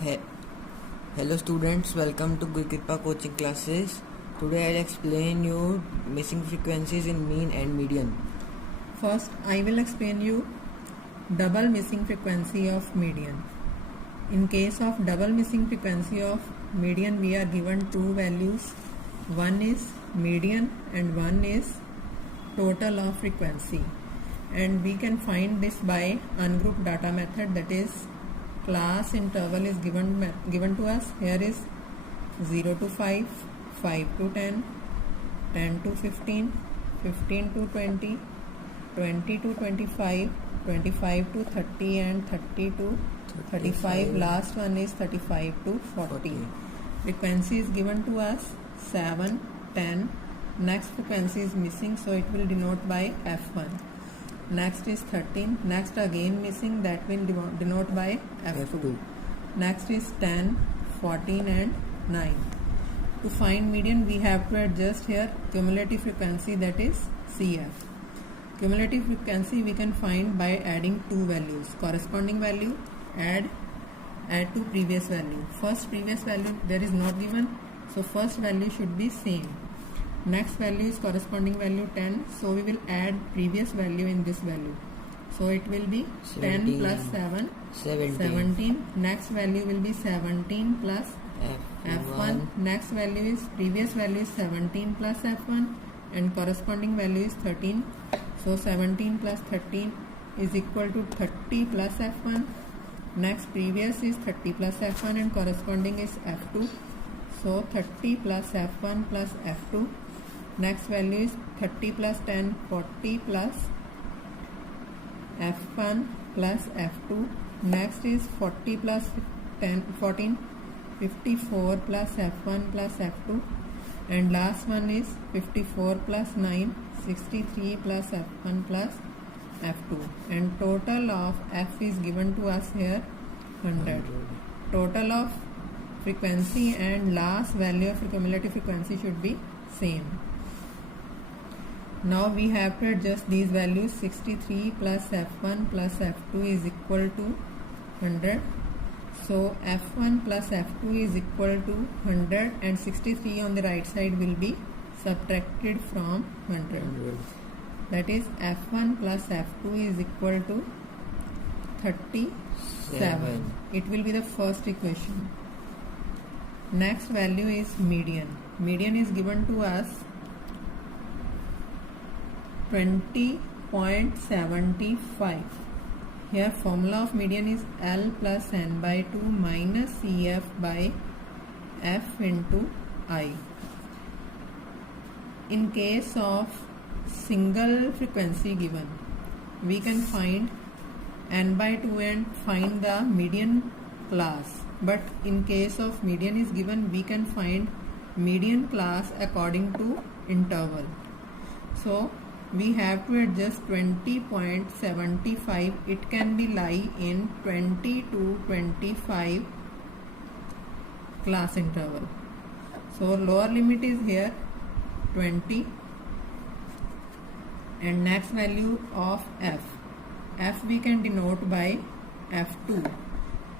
He- Hello students, welcome to Gurkripa coaching classes. Today I'll explain you missing frequencies in mean and median. First, I will explain you double missing frequency of median. In case of double missing frequency of median, we are given two values. One is median and one is total of frequency. And we can find this by ungrouped data method, that is class interval is given to us. Here is 0 to 5, 5 to 10, 10 to 15, 15 to 20, 20 to 25, 25 to 30 and 30 to 35. Last one is 35 to 40. Frequency is given to us 7, 10. Next frequency is missing, so it will denote by F1. Next is 13. Next again missing, that will denote by F2. Next is 10, 14 and 9. To find median, we have to adjust here cumulative frequency, that is CF. Cumulative frequency we can find by adding two values. Corresponding value, add to previous value. First previous value there is not given, so first value should be same. Next value is corresponding value 10, so we will add previous value in this value. So it will be 10 plus 7, 17. Next value will be 17 plus F1. Next value is previous value is 17 plus F1 and corresponding value is 13. So 17 plus 13 is equal to 30 plus F1. Next previous is 30 plus F1 and corresponding is F2. So 30 plus F1 plus F2. Next value is 30 plus 10, 40 plus F1 plus F2. Next is 40 plus 10, 14, 54 plus F1 plus F2. And last one is 54 plus 9, 63 plus F1 plus F2. And total of F is given to us here 100. Total of frequency and last value of cumulative frequency should be same. Now we have to adjust these values. 63 plus F1 plus F2 is equal to 100. So F1 plus F2 is equal to 100 and 63 on the right side will be subtracted from 100. That is F1 plus F2 is equal to 37. It will be the first equation. Next value is median. Median is given to us 20.75. Here formula of median is L plus n by 2 minus CF by F into I. In case of single frequency given, we can find n by 2 and find the median class. But in case of median is given, we can find median class according to interval. So we have to adjust 20.75. It can be lie in 20 to 25 class interval. So lower limit is here 20 and next value of F. F we can denote by F2.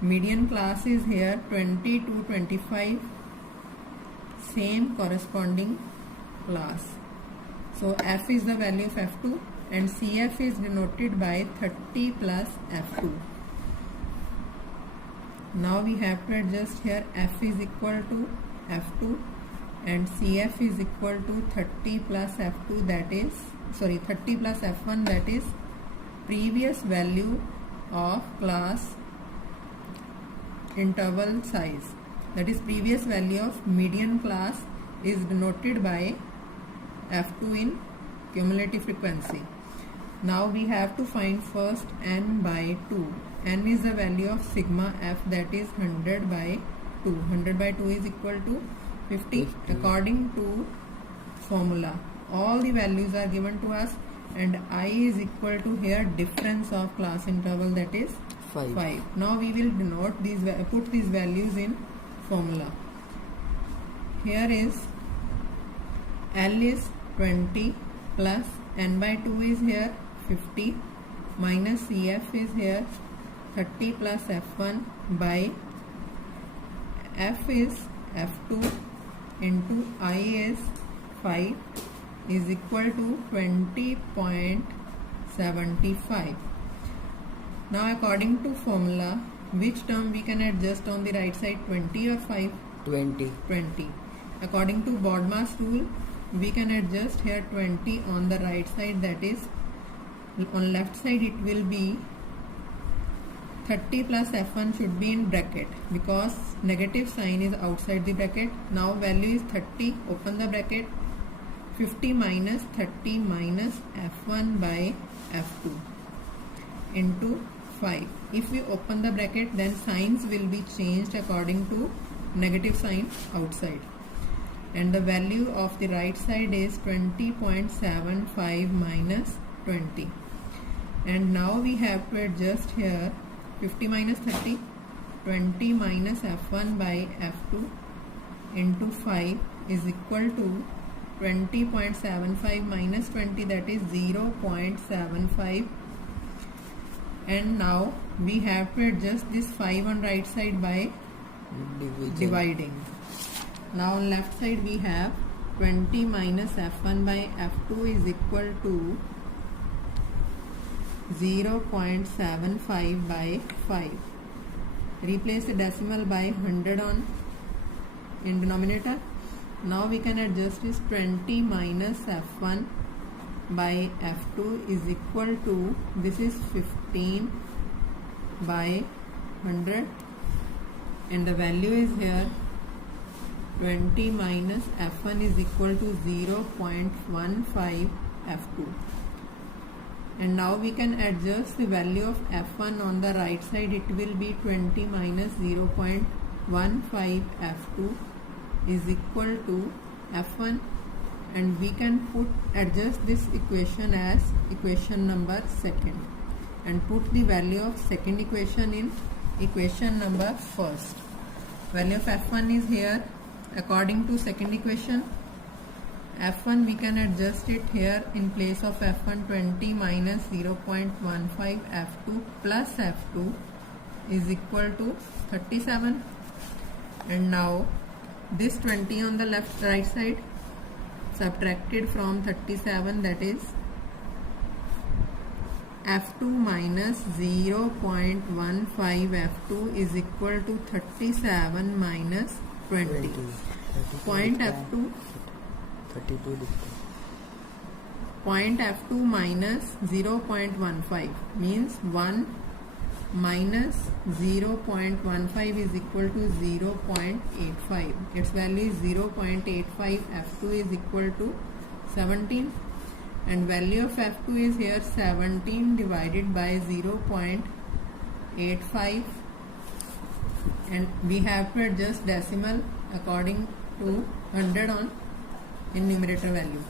Median class is here 20 to 25, same corresponding class. So F is the value of F2 and CF is denoted by 30 plus F2. Now we have to adjust here F is equal to F2 and CF is equal to 30 plus F2, that is 30 plus F1, that is previous value of class interval size, that is previous value of median class is denoted by F2 in cumulative frequency. Now we have to find first n by 2. N is the value of sigma F, that is 100 by 2. 100 by 2 is equal to 50 according to formula. All the values are given to us and I is equal to here difference of class interval, that is 5. Now we will denote these, put these values in formula. Here is L is 20 plus n by 2 is here 50 minus CF is here 30 plus F1 by f is f2 into I is 5 is equal to 20.75. Now according to formula, which term we can adjust on the right side, 20 or 5? 20. 20. According to BODMAS rule, we can adjust here 20 on the right side, that is on left side it will be 30 plus f1 should be in bracket because negative sign is outside the bracket. Now value is 30, open the bracket, 50 minus 30 minus f1 by f2 into 5. If we open the bracket, then signs will be changed according to negative sign outside, and the value of the right side is 20.75 minus 20. And now we have to adjust here 50 minus 30, 20 minus f1 by f2 into 5 is equal to 20.75 minus 20, that is 0.75. and now we have to adjust this 5 on right side by dividing. Now on left side we have 20 minus f1 by f2 is equal to 0.75 by 5. Replace the decimal by 100 on in denominator. Now we can adjust this 20 minus f1 by f2 is equal to, this is 15 by 100, and the value is here 20 minus f1 is equal to 0.15 f2. And now we can adjust the value of f1 on the right side, it will be 20 minus 0.15 f2 is equal to f1, and we can adjust this equation as equation number second and put the value of second equation in equation number first. Value of f1 is here according to second equation. f1 we can adjust it here in place of f1, 20 minus 0.15 f2 plus f2 is equal to 37. And now this 20 on the right side subtracted from 37, that is f2 minus 0.15 f2 is equal to 37 minus 20. Point f2 point f2 minus 0.15 means 1 minus 0.15 is equal to 0.85. Its value is 0.85. f2 is equal to 17, and value of f2 is here 17 divided by 0.85, and we have to adjust decimal according to 100 on in numerator value.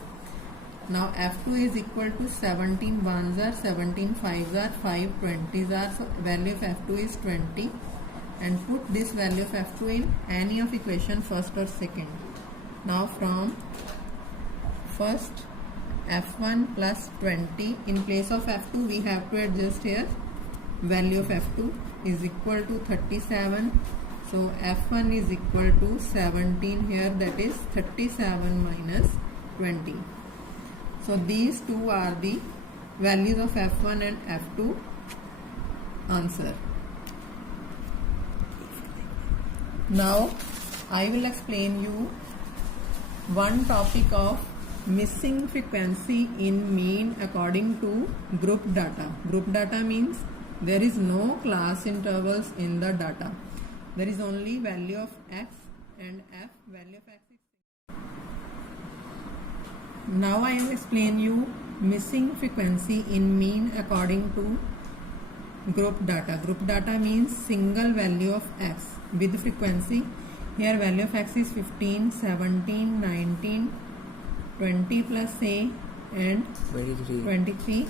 Now f2 is equal to 17 ones are 17 fives are 5 20s are, so value of f2 is 20, and put this value of f2 in any of equation first or second. Now from first f1 plus 20, in place of f2 we have to adjust here value of f2 is equal to 37, so f1 is equal to 17 here, that is 37 minus 20. So these two are the values of f1 and f2 answer. Now I will explain you one topic of missing frequency in mean according to group data. Group data means there is no class intervals in the data. There is only value of x and f. Value of x is. Now I will explain you missing frequency in mean according to group data. Group data means single value of x with frequency. Here value of x is 15, 17, 19, 20 plus a and 23.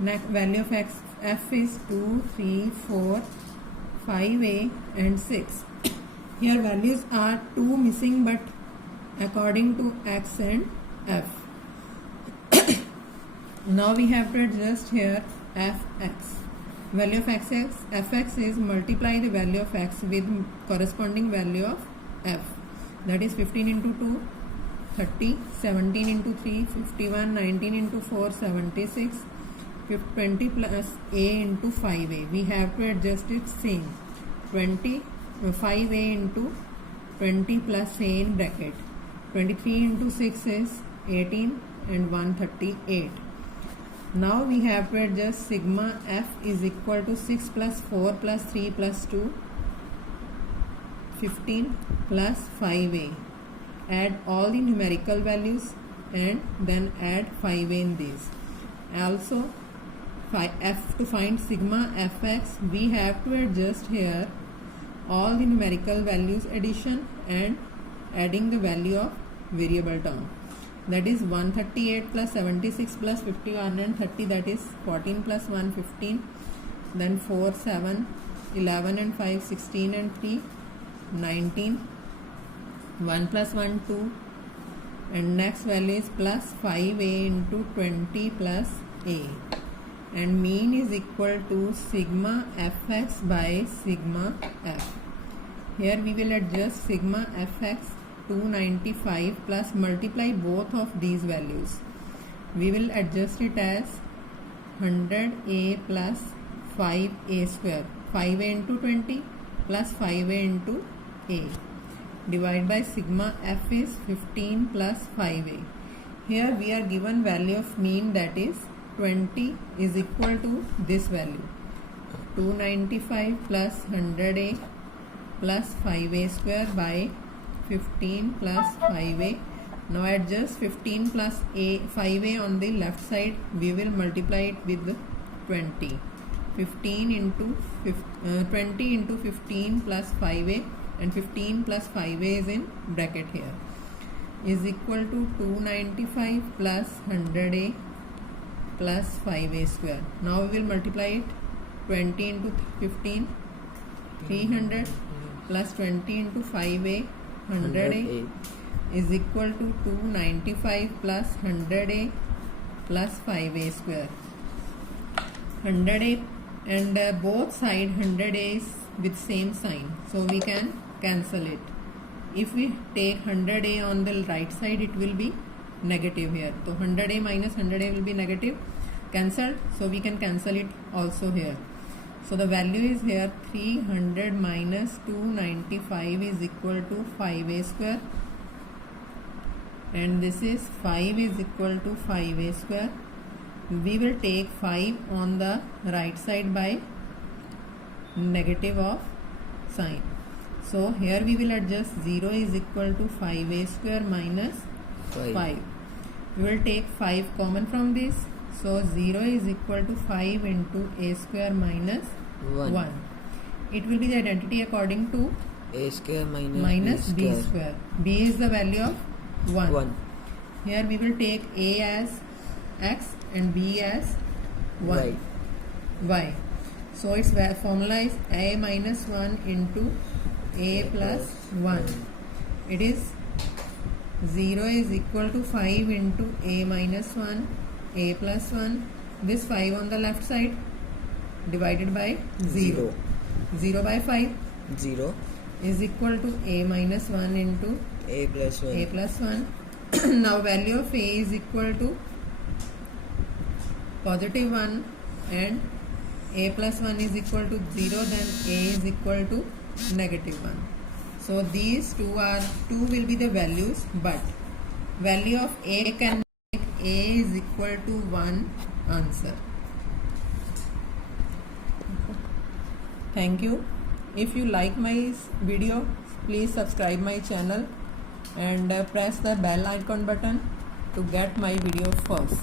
Next value of x f is 2, 3, 4, 5a and 6. Here values are 2 missing, but according to x and f. Now we have to adjust here fx. Value of fx is multiply the value of x with corresponding value of f, that is 15 into 2 30, 17 into 3 51, 19 into 4 76, 20 plus a into 5a. We have to adjust it same. 5a into 20 plus a in bracket. 23 into 6 is 18 and 138. Now we have to adjust sigma f is equal to 6 plus 4 plus 3 plus 2, 15 plus 5a. Add all the numerical values and then add 5a in these. Also, to find sigma fx, we have to adjust here all the numerical values addition and adding the value of variable term. That is 138 plus 76 plus 51 and 30, that is 14 plus 1 15, then 4 7 11 and 5 16 and 3 19, 1 plus 1 2, and next value is plus 5a into 20 plus a, and mean is equal to sigma fx by sigma f. Here we will adjust sigma fx 295 plus multiply both of these values. We will adjust it as 100a plus 5a square, 5a into 20 plus 5a into a, divided by sigma f is 15 plus 5a. Here we are given value of mean, that is 20 is equal to this value, 295 plus 100a plus 5a square by 15 plus 5a. Now adjust 15 plus 5a on the left side. We will multiply it with 20. 15 into 20 into 15 plus 5a, and 15 plus 5a is in bracket here, is equal to 295 plus 100a plus 5a square. Now we will multiply it. 20 into 15 300 plus 20 into 5a 100a is equal to 295 plus 100a plus 5a square. 100a and both side 100a is with same sign, so we can cancel it. If we take 100a on the right side, it will be negative here. So 100a minus 100a will be negative, cancelled, so we can cancel it also here. So the value is here 300 minus 295 is equal to 5a square, and this is 5 is equal to 5a square. We will take 5 on the right side by negative of sign. So here we will adjust 0 is equal to 5a square minus 5. We will take 5 common from this. So 0 is equal to 5 into a square minus 1. It will be the identity according to a square minus b square. B is the value of 1. Here we will take a as x and b as y. So its formula is a minus 1 into a plus 1. It is 0 is equal to 5 into a minus 1, a plus 1. This 5 on the left side divided by 0. 0 by 5. 0 is equal to a minus 1 into a plus 1. A plus 1. Now value of a is equal to positive 1 and a plus 1 is equal to 0, then a is equal to negative 1. So these two will be the values, but value of a can make a is equal to 1 answer. Thank you. If you like my video, please subscribe my channel and press the bell icon button to get my video first.